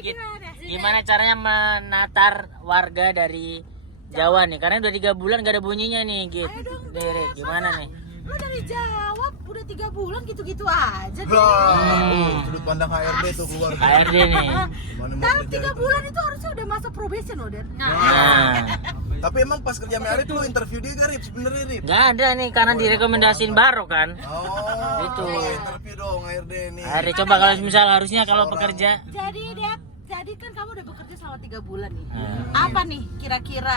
Git, gimana caranya menatar warga dari Jawa nih? Karena udah 3 bulan gak ada bunyinya nih, Git. Ayo dong, Dere, gimana nih? Lu dari jawab udah 3 bulan gitu-gitu aja. Sudut pandang HRD tuh keluar. HRD nih. Dalam 3 bulan itu harusnya udah masa probation loh, Den. Nah, Tapi emang pas kerja sama Arif lu interview dia gak Rip? Sebenernya Rip? nggak ada nih karena direkomendasiin Baro kan. Oh, Itu. interview dong HRD nih. HRD coba kalau misal harusnya kalau pekerja. Jadi kan kamu udah bekerja selama 3 bulan nih. Apa nih kira-kira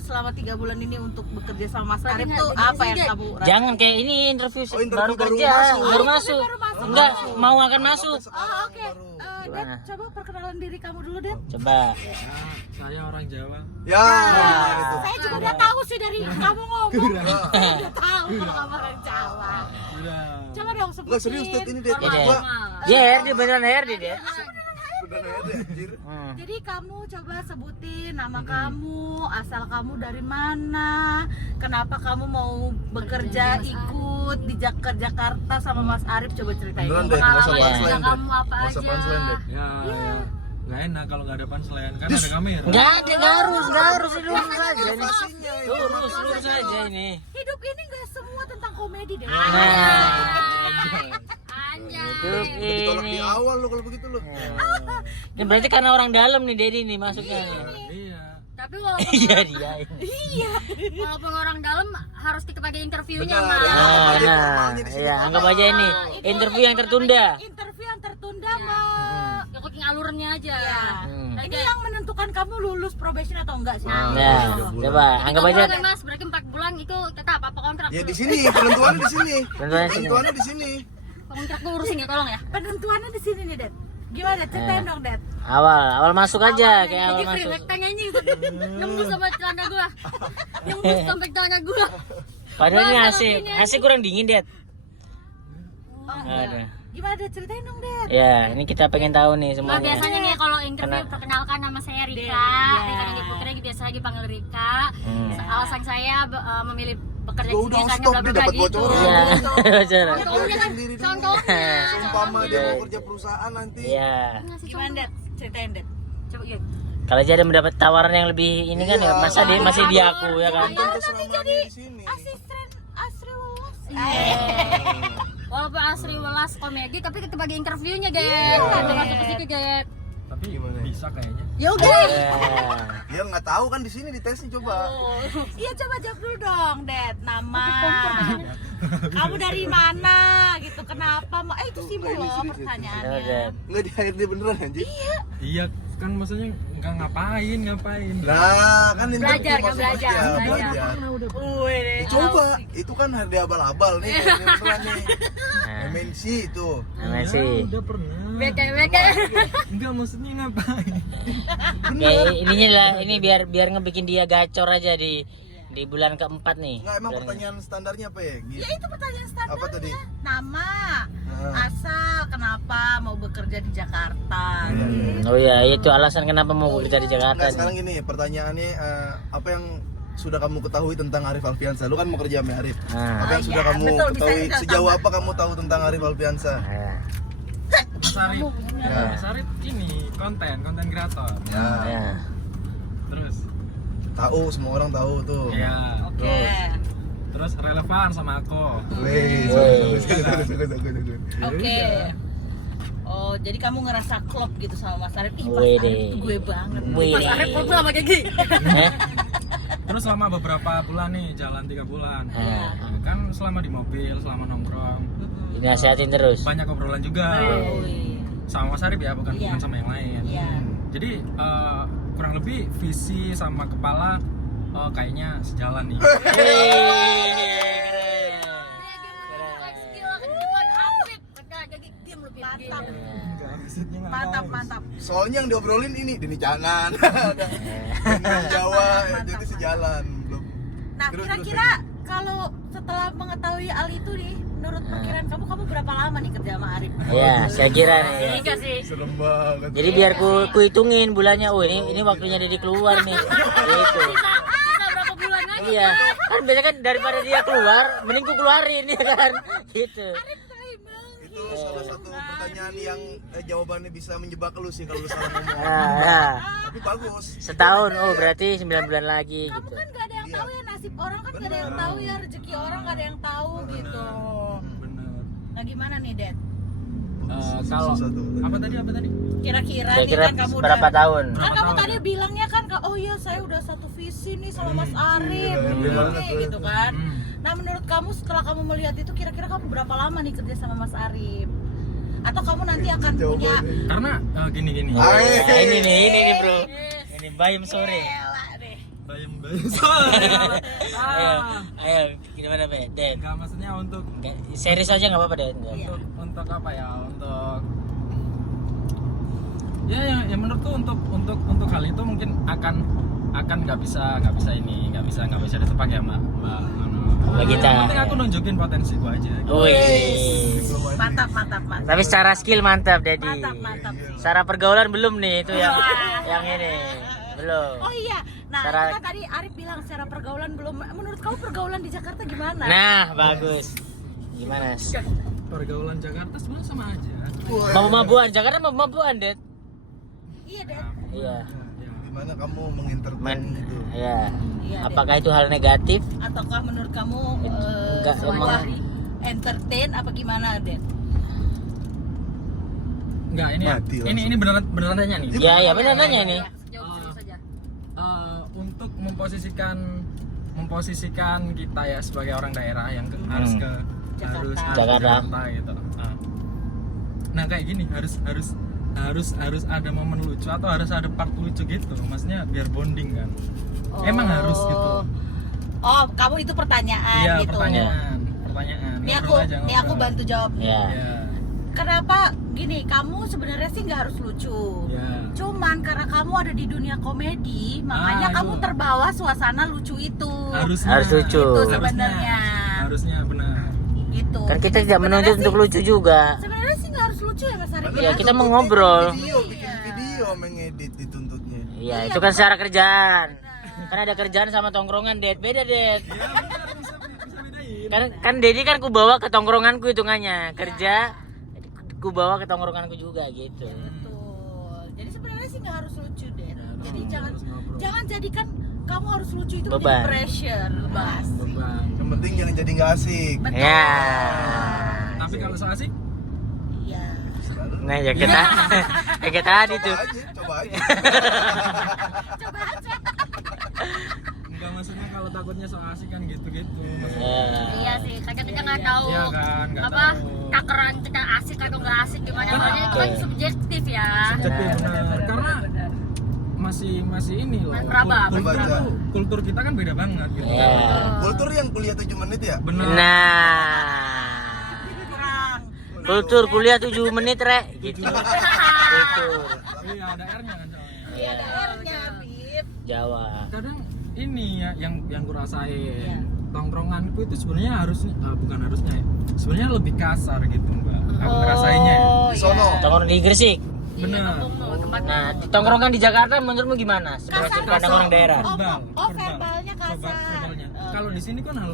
selama 3 bulan ini untuk bekerja sama Mas Arif tuh apa yang kamu rasain? Jangan kayak ini interview, interview baru baru kerja, masuk. baru masuk. Enggak, mau akan masuk. Oh, oke. Den, Gimana? coba perkenalan diri kamu dulu, Den. Coba. Saya orang Jawa. Ya, itu. Saya juga udah tahu sih dari kamu ngomong. Udah tahu kalau kamu orang Jawa. Udah. Coba dong sebutin. Enggak serius Dad ini Dad. Iya, Gua Dia HRD beneran HRD dia. beneran HRD anjir. Jadi kamu coba sebutin nama kamu, asal kamu dari mana, kenapa kamu mau bekerja ikut di Jakarta sama Mas Arif, coba ceritain. Beneran deh, nggak usah Iya. punchline deh. Kamu apa Nggak usah aja? punchline deh. Ya. Nggak enak kalau nggak ada punchline kan ada kamera. Enggak ada, enggak harus lurus aja nih. Motivasinya itu. Lurus aja ini. Hidup ini nggak semua tentang komedi deh. Hidup Ditolak di ini. awal lu kalau begitu lu. Ini berarti karena orang dalam nih Dedi nih masuknya nih. Iya. Tapi walaupun Iya dia. walaupun orang dalam harus kita pakai interviewnya Benar, mah. ya. Nah, iya, anggap aja ini interview yang tertunda. Interview yang tertunda mah. Ikutin alurnya aja. Ini yang menentukan kamu lulus probation atau enggak sih? Ya, coba anggap aja. Kan, Mas, berarti 4 bulan itu tetap apa kontrak? Ya di sini, penentuannya di sini. Tentunya sini. Penentuannya di sini. Kontrak gue urusin ya tolong ya. Penentuannya di sini nih, Dad. Gimana? Ceritain dong, Dad. Awal masuk aja kayak awal Jadi masuk. freelek tanyanya itu nembus sampai celana gua. Nembus sampai celana gua. Padahal ini AC kurang dingin, Dad. Aduh. Gimana, Dad? Ceritain dong, Dad. Ya, ini kita pengen tahu nih Nah, semuanya. biasanya nih kalau interview perkenalkan nama saya Rika. Rika Didi Putri biasa dipanggil Rika. Alasan saya memilih bekerja Gua di udah sini stop karena nih bla dapat bla gitu. bocoran. Iya. Bocoran. Contohnya kan, contohnya. Seumpama dia mau kerja perusahaan nanti. Iya. Gimana, Dad? Ceritain, Dad. Coba yuk. Kalau aja ada mendapat tawaran yang lebih ini kan ya, masa dia masih di aku ya kan. Tentu selamanya di sini. Asisten Asri Welas. Walaupun Asri Welas komedi tapi kita bagi interviewnya, Dek. Kita masuk ke situ, Dek. Tapi Gimana? bisa kayaknya. Ya udah. Ya. Dia nggak tahu kan di sini ditesnya coba. Iya, coba jawab dulu dong, Dad. Nama. Kamu dari mana gitu? Kenapa? Itu simpel loh pertanyaannya. Udah. Nggak di HRD beneran anjir. Iya, kan maksudnya nggak ngapain. Lah kan interview Belajar, kan masuk belajar, kerja, belajar. belajar. Coba, itu kan HRD abal-abal nih. Ini beneran nih. MNC itu. Mana sih? Udah pernah. Beke. Enggak maksudnya ngapain? Kayak ininya lah, ini biar ngebikin dia gacor aja di bulan keempat nih. Nggak, emang Bulan- pertanyaan standarnya apa ya? Gitu. Ya itu pertanyaan standar. Apa tadi? Nama, Nah. asal, kenapa mau bekerja di Jakarta. Oh iya, itu alasan kenapa mau bekerja di Jakarta Nah, sekarang nih. gini, pertanyaannya apa yang sudah kamu ketahui tentang Arif Alfiansa? Lu kan mau kerja sama Arif. Nah. Apa yang sudah Iya, kamu betul, bisa ketahui? kita Sejauh apa kamu tahu tentang Arif Alfiansa? Nah, Mas Arif. Ya. Mas Arif ini konten kreator. Ya, ya. Terus tahu, semua orang tahu tuh. ya, Oke. terus relevan sama aku. Wih, Wih. bagus. Oke. Oh, jadi kamu ngerasa klop gitu sama Mas Arif? Ih, Mas Wih, Arif deh. tuh gue banget. Wih. Mas Arif foto sama Gigi. Hah? Terus selama beberapa bulan nih, jalan 3 bulan. Nah, Kan selama di mobil, selama nongkrong, dinasihatin terus. banyak obrolan juga. Sama Mas Arif ya, bukan Iya. bukan sama yang lain. Iya. Jadi kurang lebih visi sama kepala kayaknya sejalan nih. Mantap. Maksudnya nggak Mantap, harus. mantap. Soalnya yang diobrolin ini Dini Canan. Jawa, jadi sejalan belum. Nah, Terus, kira-kira kalau setelah mengetahui hal itu nih, menurut perkiraan kamu berapa lama nih kerja sama Arif? Ya, saya kira nih. Iya sih. Serem banget. Jadi biar ku hitungin bulannya. Oh, ini waktunya Dedi keluar nih. Gitu. Bisa berapa bulan lagi? Iya. Kan biasanya kan daripada dia keluar, mending ku keluarin ya kan. Gitu. Itu salah satu pertanyaan pertanyaan yang jawabannya bisa menjebak lu sih kalau lu salah ngomong. Ya. Tapi bagus. Setahun, oh berarti 9 bulan lagi Kamu gitu. kan gak ada yang tahu ya, nasib orang kan gak ada yang tahu ya, rezeki orang gak ada yang tahu gitu. Bener. Nah gimana nih Dad? Kalau Susah tuh. apa tadi? Kira-kira nih Kira-kira kan kamu berapa udah, tahun? kan Berapa kamu tahun tadi ya? bilangnya kan, oh iya saya udah satu visi nih sama Mas Arif, Iya, bilangnya iya. gitu kan. Hmm. Nah menurut kamu setelah kamu melihat itu kira-kira kamu berapa lama nih kerja sama Mas Arif? Atau kamu nanti akan punya Karena gini. Nah, ini nih bro. Ini Bayem sore. Bayem. Ayo, gimana Be? Den. Enggak, maksudnya untuk Series aja nggak apa-apa Den. untuk apa ya? Untuk ya menurutku untuk hal itu mungkin akan nggak bisa ditebak ya Mbak Mbak Gita. Yang penting aku nunjukin potensiku aja. Wih. mantap. Tapi secara skill mantap Dedi. Mantap. Secara pergaulan belum nih itu yang ini belum. Oh iya, nah Cara- itu kan tadi Arif bilang secara pergaulan belum. Menurut kamu pergaulan di Jakarta gimana? Nah bagus. Gimana? Pergaulan Jakarta sebenarnya sama aja. Mabuk-mabuan Jakarta mabuk-mabuan Det. Iya Dad. Iya. Gimana kamu menginterpret itu? Iya. Iya, Apakah itu hal negatif? Ataukah menurut kamu Enggak, sebuah emang- entertain apa gimana Dad? Enggak, ini Mati ini beneran nanya nih. Iya benar nanya ini. Jawab terus saja. Untuk memposisikan kita ya sebagai orang daerah yang harus ke Jakarta. gitu. Nah kayak gini harus ada momen lucu atau harus ada part lucu gitu, maksudnya biar bonding kan. Emang harus gitu. Oh, kamu itu pertanyaan Iya, gitu. pertanyaan. Ini Ngobrol aku aja. bantu jawabnya. Iya. Iya. Kenapa gini? Kamu sebenarnya sih nggak harus lucu. Iya. Cuman karena kamu ada di dunia komedi, makanya Ah, kamu itu. terbawa suasana lucu itu. Harus lucu. Itu Harusnya. sebenarnya. Harusnya benar. Gitu. Kan kita Jadi tidak menuntut sebenarnya untuk sih- lucu juga. Sebenarnya sih nggak harus lucu ya Mas Arif. Iya, ya? kita mau ngobrol. Bikin video, mengedit dituntutnya. Iya, itu kan secara kerjaan. Kan ada kerjaan sama tongkrongan, Det. Beda, Det. Iya, benar, bisa bedain. Kan Dedi kan ku bawa ke tongkronganku hitungannya. Kerja ku bawa ke tongkronganku juga gitu. Betul. Jadi sebenarnya sih nggak harus lucu deh. Jadi harus ngobrol. jangan jadikan kamu harus lucu itu Beban. menjadi pressure, Bas. Beban. Yang penting jangan jadi nggak asik. Betul. Ya. Tapi kalau so asik, Iya. Nah, ya kita ya kita tadi tuh. Coba aja. Coba aja. enggak maksudnya kalau takutnya so asik kan gitu-gitu. Iya sih, kadang-kadang nggak tahu Iya kan, nggak apa tahu. takaran kita asik atau nggak asik gimana. Soalnya itu kan Oke. subjektif ya. Subjektif, benar. Karena masih ini loh. Masih meraba, Kultur kita kan beda banget gitu. Iya. Kultur yang kuliah 7 menit ya? Benar. Nah. Kurang. Kultur kuliah 7 menit, Rek. Gitu. Gitu. Iya, ada R-nya kan soalnya. Iya, ada R-nya, Bib. Jawa. Kadang ini ya yang ku rasain. Iya. Tongkronganku itu sebenarnya harusnya bukan harusnya ya. Sebenarnya lebih kasar gitu, Mbak. Aku ngerasainnya ya. Oh, Di sono. iya. Tongkrong di Gresik. Benar. Nah, tongkrongan di Jakarta menurutmu gimana? Sebagai sudut pandang orang daerah. Verbalnya kasar. Verbalnya. Kalau di sini kan hal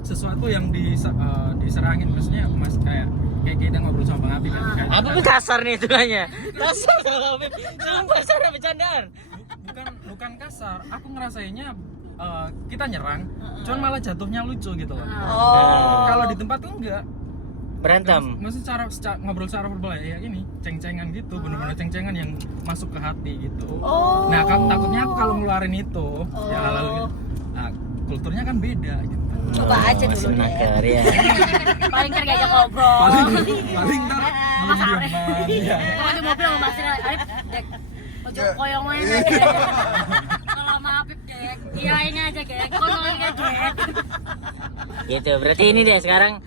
sesuatu yang diserangin, maksudnya Mas kayak kita ngobrol sama Bang Abi kan. Kayak- Apa pun kasar nih hitungannya. Kasar sama Sumpah sana bercandaan. bukan kasar. Aku ngerasainnya kita nyerang, cuman malah jatuhnya lucu gitu loh. Oh. Kalau di tempat tuh enggak. Berantem. Maksudnya ngobrol secara verbal ya ini ceng-cengan gitu, bener-bener ceng-cengan yang masuk ke hati gitu. Oh. Nah, takutnya aku kalau ngeluarin itu, ya hal-hal gitu, nah, kulturnya kan beda gitu. Coba aja Masih dulu deh. menakar ya. Paling kan diajak ngobrol. Paling ntar Mas diem-dieman, Arif. iya. Kalau di mobil sama Mas Arif, Dek. Ojo koyong aja. Kalau sama Apip, Dek. Kirain aja, Dek. Koyongnya, Dek. Gitu. Berarti ini deh sekarang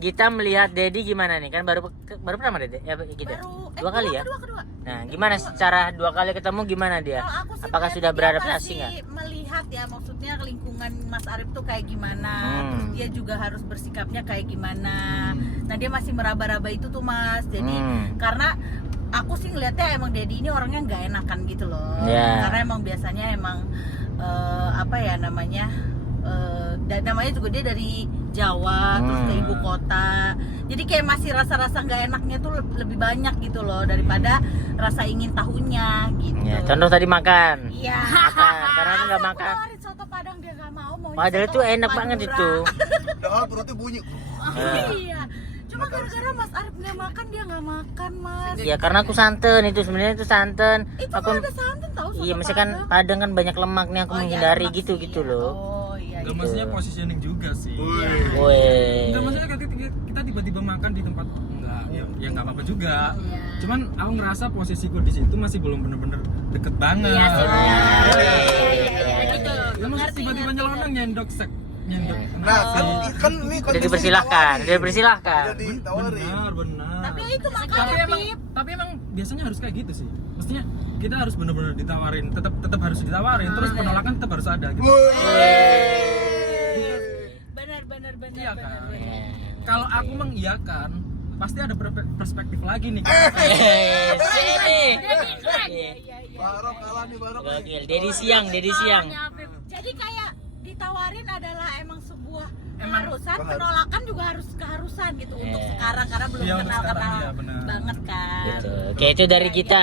kita melihat Dedi gimana nih? Kan baru pertama Dedi ya gitu. Dua kali ya? Kedua. Nah, gimana secara 2 kali ketemu gimana dia? Kalau aku sih Apakah melihat sudah dia beradaptasi masih nggak? melihat ya, maksudnya lingkungan Mas Arif tuh kayak gimana, Hmm. terus dia juga harus bersikapnya kayak gimana. Nah, dia masih meraba-raba itu tuh Mas. Jadi karena aku sih ngelihatnya emang Dedi ini orangnya nggak enakan gitu loh. Ya. Karena emang biasanya emang apa ya namanya, dan namanya juga dia dari Jawa terus ke ibu kota. Jadi kayak masih rasa-rasa nggak enaknya tuh lebih banyak gitu loh daripada rasa ingin tahunya gitu. Ya, contoh tadi makan. Iya. Makan, karena aku nggak makan. Keluarin soto Padang dia nggak mau. Maunya Padahal soto itu enak banget Madura. itu. Padahal perutnya bunyi. Iya. Cuma gara-gara Mas Arif nggak makan dia nggak makan Mas. Ya karena aku santan itu sebenarnya itu santan. Itu Aku kan ada santan tahu soto iya masih kan Padang. Padang kan banyak lemak nih aku Oh, iya, menghindari lemak gitu sih, gitu iya. loh. Oh iya. Enggak, iya. maksudnya positioning juga sih. Woi. Enggak, maksudnya ketika kita tiba-tiba makan di tempat enggak ya nggak apa-apa juga. Iya. Cuman aku ngerasa posisiku di situ masih belum bener-bener deket banget. Iya sih, benar. Iya. Gitu. Ya masa tiba-tiba nyelonong nyendok nyendok. Nah, kan ini Udah kondisi dipersilahkan, ditawarin. udah dipersilahkan. Udah ditawarin. Benar. Tapi itu tapi makanya emang Pip. tapi emang biasanya harus kayak gitu sih. Mestinya kita harus bener-bener ditawarin, tetap harus ditawarin, terus penolakan tetap harus ada gitu. Benar. Iya kan? Iya. Kalau aku mengiyakan, pasti ada perspektif lagi nih. Sini. Barok kalah nih, Barok. Gokil. Dedi siang. Jadi kayak ditawarin adalah emang sebuah Emang keharusan, keharusan. penolakan juga harus keharusan gitu untuk Iya. sekarang karena belum Iya, untuk sekarang, kenal iya, benar. banget kan. Gitu. Oke, itu dari kita,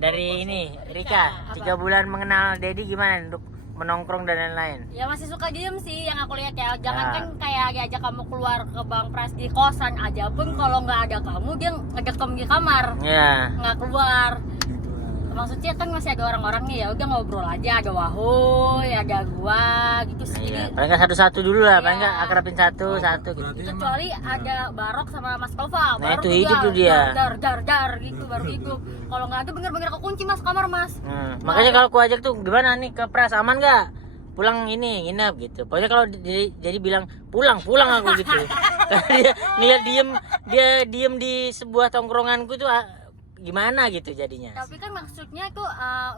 dari ini Rika. 3 bulan mengenal Dedi gimana untuk menongkrong dan lain-lain? Ya masih suka diem sih yang aku lihat ya. Jangan Ya. kan kayak diajak kamu keluar ke Bang Pras di kosan aja pun kalau nggak ada kamu dia ngajak kamu di kamar, Ya. nggak keluar. Maksudnya kan masih ada orang-orangnya ya udah ngobrol aja, ada Wahoy, ada gua gitu sih. Iya, Jadi paling nggak satu-satu dulu lah, paling Iya. nggak akrabin satu gitu. Berarti emang kecuali ada Barok sama Mas Tova, Nah, baru itu hidup tuh dia. dar gitu baru hidup. Kalau nggak ada bener-bener kekunci Mas kamar Mas. Makanya kalau aku ajak tuh gimana nih ke Pras, aman nggak? Pulang ini nginep gitu. Pokoknya kalau jadi bilang pulang aku gitu. Karena dia diem di sebuah tongkronganku tuh gimana gitu jadinya. Tapi kan maksudnya itu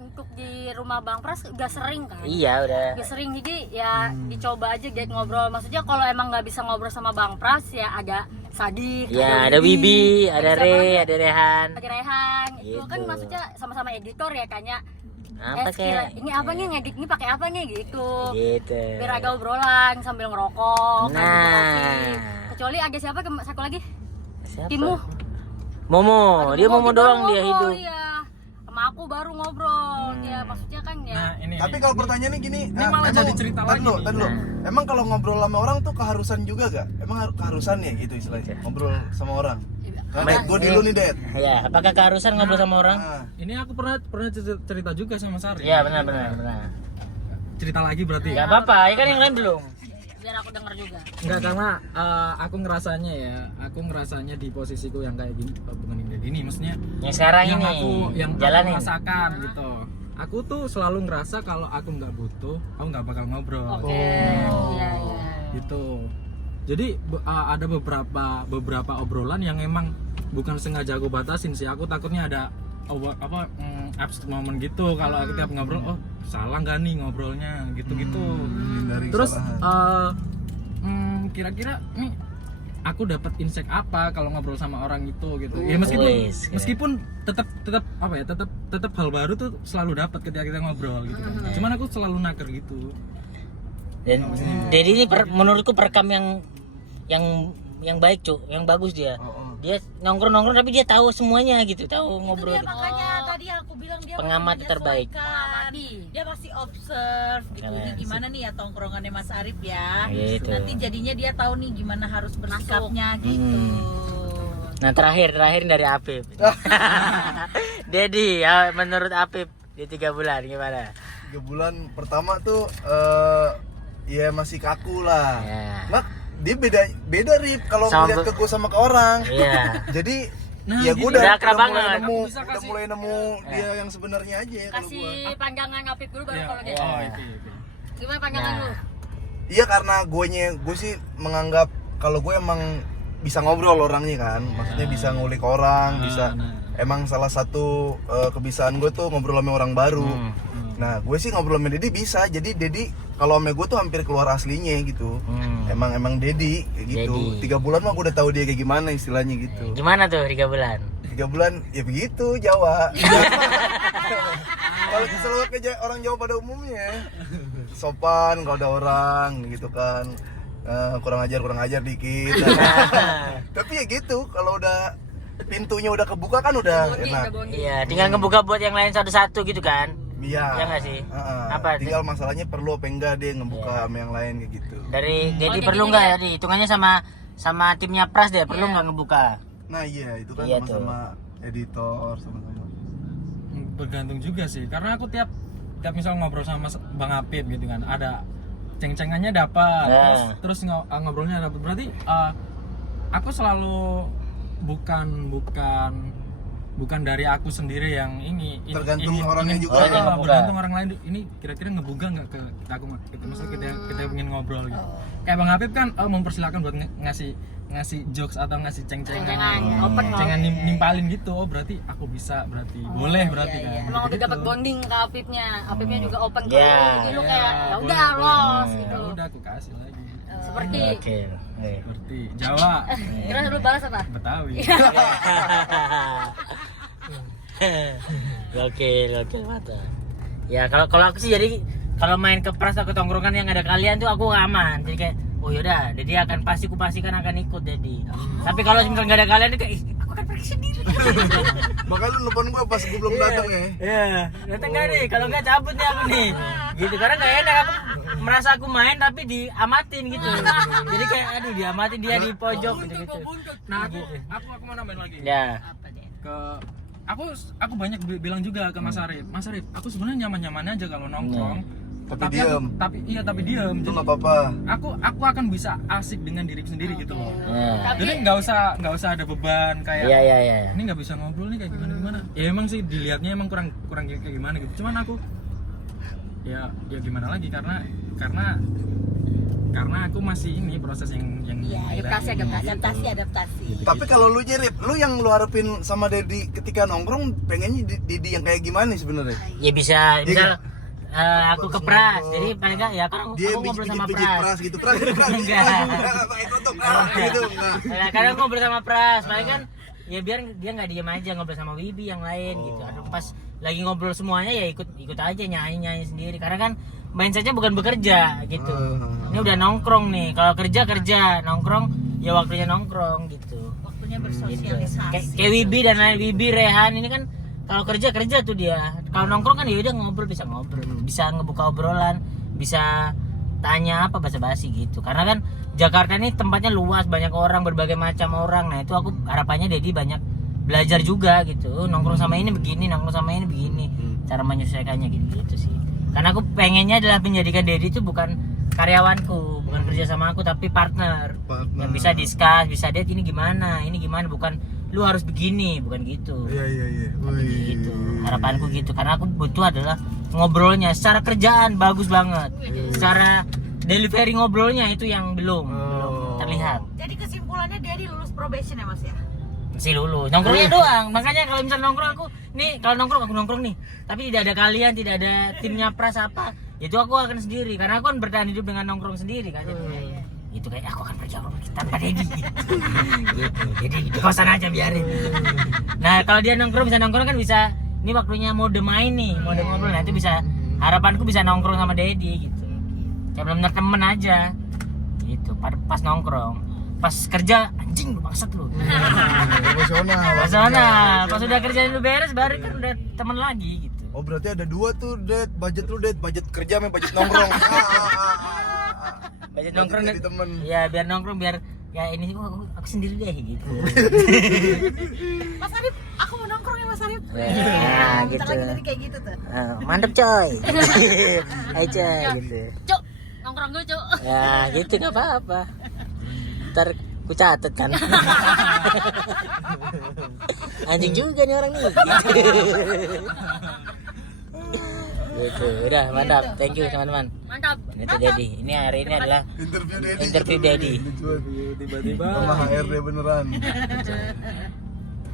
untuk di rumah Bang Pras gak sering kan? Iya udah. Gak sering jadi ya dicoba aja gitu ngobrol. Maksudnya kalau emang nggak bisa ngobrol sama Bang Pras ya ada Sadik, Ya ada Wibi, ada siapa? Re, ada Rehan. Ada Rehan. Itu kan Gitu. maksudnya sama-sama editor ya kayaknya. Apa kayak? Ini apa nih ngedit ini pakai apa nih gitu. Gitu. Biar ada obrolan sambil ngerokok. Nah. sambil ngopi. Kecuali ada siapa satu lagi? Siapa? Timmu. Momo, dia Momo doang dia hidup. Iya. Sama aku baru ngobrol. Ya maksudnya kan ya. Nah, ini. Tapi kalau pertanyaannya gini, Ini malah jadi cerita lagi nih. Tadi emang kalau ngobrol sama orang tuh keharusan juga gak? Emang keharusan ya gitu istilahnya, ngobrol sama orang. Nah, Mbak, gue dulu nih, Det. Ya, apakah keharusan ngobrol sama orang? Nah, Ini aku pernah cerita juga sama Sari. Iya benar. Cerita lagi berarti. Ya apa-apa, ya kan yang lain belum. Biar aku denger juga. Enggak, karena aku ngerasanya di posisiku yang kayak gini, bukan yang kayak gini, maksudnya Yang sekarang yang ini aku jalanin. rasakan gitu. Aku tuh selalu ngerasa kalau aku nggak butuh, aku nggak bakal ngobrol. Oke. Iya. Gitu. Jadi ada beberapa obrolan yang emang bukan sengaja aku batasin sih. Aku takutnya ada absurd moment gitu kalau aku tiap ngobrol, oh salah nggak nih ngobrolnya gitu-gitu. dari Terus kesalahan. kira-kira nih aku dapat insight apa kalau ngobrol sama orang itu gitu. Ya Wes, meskipun tetap apa ya, tetap hal baru tuh selalu dapat ketika kita ngobrol gitu. Cuman aku selalu naker gitu. Dan Dedi ini menurutku perekam yang baik, Cuk, yang bagus dia. Dia nongkrong tapi dia tahu semuanya gitu, tahu ngobrol. Dia makanya tadi aku bilang dia Pengamat masih terbaik. menyesuaikan. Dia masih observe gitu. Ini gimana nih ya tongkrongannya Mas Arif ya. Gitu. Nanti jadinya dia tahu nih gimana harus bersikapnya gitu. Nah terakhir dari Apip. Dedi, ya, menurut Apip di 3 bulan gimana? 3 bulan pertama tuh ya masih kaku lah. Ya. Nah, dia beda Rip kalau Sama ngeliat ke gue sama ke orang. Iya. Jadi Nah, ya gitu. gue Udah akrab banget. udah mulai nemu dia yang sebenarnya aja ya kalau gue. Kasih pandangan Apip dulu baru Iya. kalau dia. Oh, itu. Gimana pandangan lu? Iya karena gue sih menganggap kalau gue emang bisa ngobrol orangnya kan, maksudnya bisa ngulik orang, bisa emang salah satu kebiasaan gue tuh ngobrol sama orang baru. Nah gue sih ngobrol sama Dedi bisa, jadi Dedi kalau sama gue tuh hampir keluar aslinya gitu. Emang Dedi kayak gitu. Dedi. 3 bulan mah gue udah tahu dia kayak gimana istilahnya gitu. Gimana tuh 3 bulan? 3 bulan ya begitu Jawa. Kalau selalu ke orang Jawa pada umumnya sopan kalau ada orang gitu kan. kurang ajar dikit. Tapi ya gitu, kalau udah pintunya udah kebuka kan udah enak. Iya, tinggal ngebuka buat yang lain satu-satu gitu kan. Iya. Iya nggak sih? Apa? Tinggal masalahnya perlu apa enggak dia ngebuka sama yang lain kayak gitu. Dari Dedi perlu nggak ya? Hitungannya sama timnya Pras deh, perlu nggak ngebuka? Nah iya, itu kan Iya sama-sama editor, sama-sama. Bergantung juga sih, karena aku tiap misal ngobrol sama Bang Apip gitu kan, ada ceng-cengannya dapat, terus ngobrolnya dapat, berarti aku selalu bukan dari aku sendiri yang ini Tergantung orangnya juga. bergantung orang lain ini kira-kira ngebuka nggak ke aku, maksudnya kita ingin ngobrol gitu. Kayak Bang Apip kan mempersilahkan buat ngasih jokes atau ngasih ceng-cengan, nimpalin gitu. Oh berarti aku bisa, berarti boleh berarti kan. Emang udah Gitu. dapat bonding ke Apipnya juga open tuh. Iya. Jadi lu kayak ya udah los gitu. Ya udah aku kasih lagi. Seperti Oke. Seperti Jawa, kira lu balas apa? Betawi. Oke, mantap. Ya kalau aku sih jadi kalau main ke Pras atau ke tongkrongan yang ada kalian tuh aku aman. Jadi kayak oh yaudah, Dedi akan pastikan akan ikut Dedi. Tapi kalau misalnya nggak ada kalian tuh kayak aku akan pergi sendiri. Makanya lu nelfon gua pas gua belum datang ya. Iya, datang nggak nih? Kalau nggak cabut nih aku nih. Gitu karena nggak enak aku merasa aku main tapi diamatin gitu. Jadi kayak aduh diamatin dia di pojok gitu. Nah aku mau nambahin lagi. Ya. Ke aku banyak bilang juga ke Mas Arif, aku sebenarnya nyaman-nyaman aja kalau nongkrong. Tapi diem. Tapi diem. Itu nggak apa-apa. Aku akan bisa asik dengan diriku sendiri gitu loh. Ya. Jadi nggak usah ada beban kayak Iya. ini nggak bisa ngobrol nih kayak gimana. Ya emang sih dilihatnya emang kurang kayak gimana gitu. Cuman aku ya gimana lagi karena aku masih ini proses yang adaptasi. Tapi kalau lu Jerip, lu yang lu harapin sama Dedi ketika nongkrong pengennya Dedi yang kayak gimana sebenarnya? Ya bisa Dia misal aku ke Pras, jadi paling nggak ya aku ngobrol sama Pras. Gitu, Pras. Enggak. Pakai tutup gitu. Nah. Nah, kadang ngobrol sama Pras, paling kan ya biar dia nggak diem aja ngobrol sama Wibi yang lain gitu. Aduh, pas lagi ngobrol semuanya ya ikut aja nyanyi sendiri. Karena kan mindsetnya bukan bekerja gitu. Ini udah nongkrong nih. Kalau kerja nongkrong ya waktunya nongkrong gitu. Waktunya bersosialisasi. Kayak Wibi dan lain Wibi Rehan ini kan kalau kerja tuh dia. Kalau nongkrong kan ya udah ngobrol, bisa ngebuka obrolan, bisa tanya apa basa-basi gitu. Karena kan Jakarta ini tempatnya luas, banyak orang, berbagai macam orang. Nah, itu aku harapannya Dedi banyak belajar juga gitu. Nongkrong sama ini begini, nongkrong sama ini begini. Cara menyesuaikannya gitu sih. Karena aku pengennya adalah menjadikan Dedi itu bukan karyawanku, bukan kerja sama aku tapi partner. Yang bisa discuss, bisa lihat ini gimana, bukan lu harus begini, bukan gitu. Iya. Gitu. Harapanku gitu karena aku butuh adalah ngobrolnya secara kerjaan bagus banget. Secara delivery ngobrolnya itu yang belum terlihat. Jadi kesimpulannya Dedi lulus probation ya Mas ya? Masih lulus. Nongkrongnya doang. Makanya kalau misalnya nongkrong aku nongkrong nih. Tapi tidak ada kalian, tidak ada timnya Pras apa. Itu aku akan sendiri karena aku kan bertahan hidup dengan nongkrong sendiri kan. Itu kayak aku akan pergi tanpa Dedi gitu. Jadi di kosan aja biarin. Nah kalau dia bisa nongkrong kan bisa. Ini waktunya mode main nih, mode ngobrol. Nah itu bisa, harapanku bisa nongkrong sama Dedi gitu. Kayak benar-benar temen aja gitu. Pas nongkrong, pas kerja anjing maksud lu. Emosional. Pas udah kerjaan lu beres baru kan udah temen lagi gitu. Oh berarti ada dua tuh budget kerja sama budget nongkrong. Budget nongkrong jadi temen. Ya biar nongkrong biar ya ini aku sendiri deh gitu. Mas Arif, aku mau nongkrong ya Mas Arif. Ya, Bentar gitu. lagi nanti kayak gitu tuh. Mantep coy. Ayo coy gitu. Cuk, nongkrong gue, Cuk. Ya gitu nggak apa-apa. Ntar ku catet kan. Anjing juga nih orang nih. Gitu. Udah mantap. Thank you teman-teman. Mantap. Itu Dedi. Ini hari ini adalah Interview Dedi. interview Dedi. Tiba-tiba Sama HRD beneran.